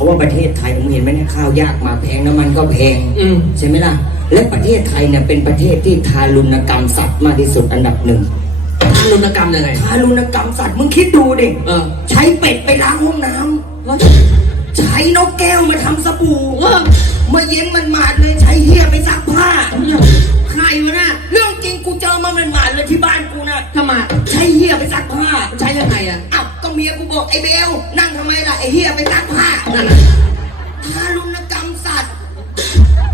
เขาว่าประเทศไทยผมเห็นไหมเนี่ยข้าวยากหมากแพงน้ำมันก็แพงอืม ใช่ไหมล่ะ และประเทศไทยเนี่ยเป็นประเทศที่ทารุณกรรมสัตว์มากที่สุดอันดับหนึ่งทารุณกรรมยังไง ทารุณกรรมสัตว์มึงคิดดูดิเออ ใช้เป็ดไปล้างห้องน้ำแล้วใช้นกแก้วมาทำสบู่เออ เมื่อเย็นมันมาดเลยใช้เฮียไปซักผ้า ใครวะน่ะเรื่องจริงกูเจอมามันมาดเลยที่บ้านกูนะทำไมใช้เฮียไปซักผ้า ใช้ยังไงอะอ้าวก็เมียกู บอกไอ้เบล นั่งทำไมล่ะไอ้เฮียไปซักผ้านั่นน่ะทารุณกรรมสัตว์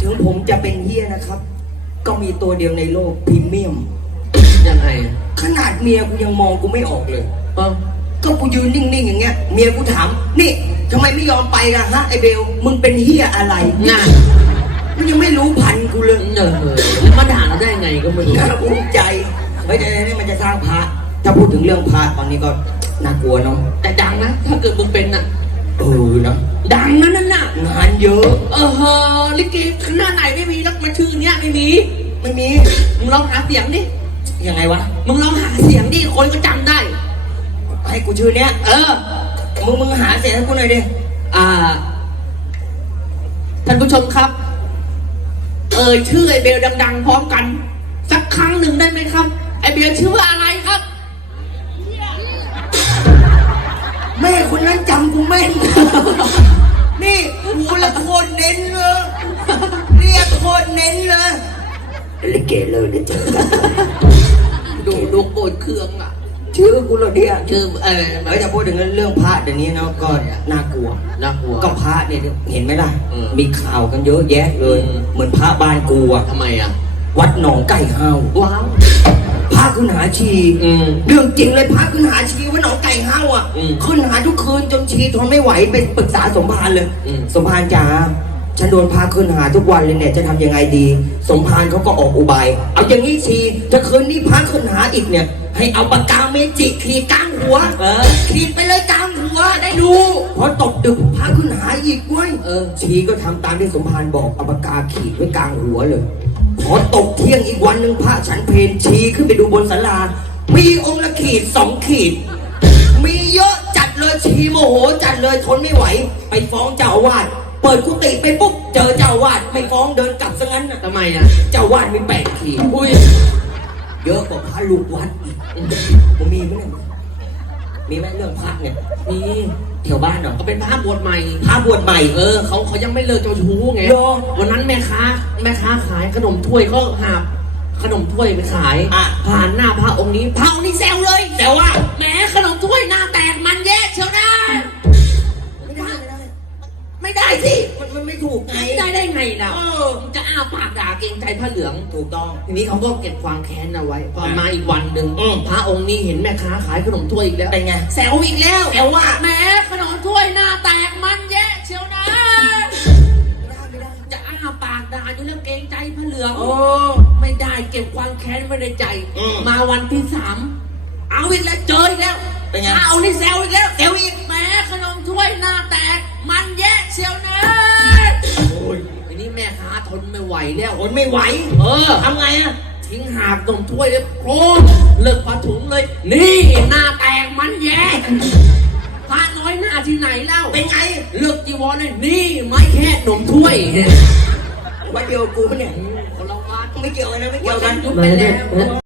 ถึงผมจะเป็นเฮียนะครับ ก็มีตัวเดียวในโลกพรีเมียม ยังไงอะขนาดเมียกูยังมองกูไม่ออกเลย เออก็กูยืนนิ่งๆอย่างเงี้ย เมียกูถาม นี่ทำไมไม่ยอมไปล่ะฮะไอ้เบล มึงเป็นเฮียอะไรน่ะมันยังไม่รู้พันกูเลยเออเออมาด่าเราได้ไงก็ไม่รู้ น่าภูมิใจเฮ้ยเดี๋ยวนี้มันจะสร้างพระ ถ้าพูดถึงเรื่องพระตอนนี้ก็ น่ากลัวเนาะแต่ดังนะ ถ้าเกิดมึงเป็นน่ะเออเนาะดังนะนั่นน่ะงานเยอะ เออเฮอลิเกคณะไหนไม่มีแล้วมาชื่อเนี้ยไม่มีไม่มีมึงลองหาเสียงดิยังไงวะมึงลองหาเสียงดิคนก็จำได้ ให้กูชื่อเนี้ยเออมึงมึงหาเสียงให้กูหน่อยดิอ่าท่านผู้ชมครับ เอ่ยชื่อไอเบลดัง ๆ พร้อมกัน สักครั้งหนึ่งได้ไหมครับ ไอเบลชื่อว่าอะไร นนั้นจำกูแม่น นี่กูละโคนเน้นเลยเรียกโคนเน้นเลยลิเกเลยเดี๋ยวเจอกันดูดูโกรธเครื่องอะ ชื่อกูเหรอเนี่ยชื่ออะไรเฮ้ยจะพูดถึงเรื่องพระเดี๋ยวนี้เนาะก็น่ากลัว น่ากลัว ก็พระเนี่ยเห็นไหมล่ะเออมีข่าวกันเยอะแยะเลยอืมเหมือนพระบ้านกูอะทำไมอะวัดหนองไก่ห้าวว้าว พระขึ้นหาชีอืมเรื่องจริงเลยพระขึ้นหาชีวัดหนองไก่ห้าวอะอืมขึ้นหาทุกคืนจนชีทนไม่ไหวไปปรึกษาสมภารเลยอืม สมภารจ๋าฉันโดนพาขึ้นหาทุกวันเลยเนี่ยจะทำยังไงดี สมภารเขาก็ออกอุบายเอาอย่างนี้ชีถ้าคืนนี้พาขึ้นหาอีกเนี่ย ให้เอาปากกาเมจิขีดกลางหัวเออ ขีดไปเลยกลางหัวได้ดูพอตกดึกพาขึ้นหาอีกเว้ย เออ ชีก็ทำตามที่สมภารบอกเอาปากกาขีดไว้กลางหัวเลย พอตกเที่ยงอีกวันหนึ่งพระฉันเพนชีขึ้นไปดูบ นศาลา มีองค์ละขีดสองขีด มีเยอะจัดเลยชีโมโหจัดเลยทนไม่ไหว ไปฟ้องเจ้าอาวาสเปิดกุฏิไปปุ๊บเจอเจ้าอาวาสไม่ฟ้องเดินกลับซะงั้นน่ะทำไมอะ เจ้าอาวาสมีแปดขีดอุ้ยเยอะกว่าพระลูกวัดอีกผมมีไหมเนี่ยมีไหมเรื่องพระเนี่ยมีแถวบ้านเหรอก็เป็นภาพบวชใหม่พระบวชใหม่เออเขาเขายังไม่เลิกเจ้าชู้ไงเหรอวันนั้นแม่ค้าแม่ค้าขายขนมถ้วยเขาหาบ ขนมถ้วยไปขาย อะ ผ่านหน้าพระองค์นี้ พระองค์นี้แซวเลยแซวว่าแหมขนมถ้วยหน้าแตกมันแย่เชียวนะไม่ได้ไม่ได้ไม่ได้สิมันมันไม่ถูกไงไม่ได้ได้ไงนะเออมึงจะอ้าปากด่าเกรงใจพระเหลือง ถูกต้อง ทีนี้เขาก็เก็บความแค้นเอาไว้พออะมาอีกวันหนึ่งอืม พระองค์นี้เห็นแม่ค้าขายขนมถ้วยอีกแล้วเป็นไงแซวอีกแล้วแซวว่าแหมขนมถ้วยหน้าแตกมัน ก็บความแค้นไว้ในใจ อืมมาวันที่สามเอาอีกแล้วเจออีกแล้วเป็นไง เอานี่แซวอีกแล้วแซวอีกแหมขนมถ้วยหน้าแตก มันแย่เชียวนะโอ้ยทีนี้แม่ค้าทนไม่ไหวแล้ว ทนไม่ไหวเออ ทำไงอะทิ้งหาบนมถ้วยเลยโครมเลิกผ้าถุงเลย นี่หน้าแตกมันแย่พระน้อยหน้าที่ไหนเล่าเป็นไงเลือกจีวรเลยนี่ไม่แค่นมถ้วย วัดเดียวกูปะเนี่ยคนละวัด ไม่เกี่ยวกันนะไม่เกี่ยวกันยุบไปแล้ว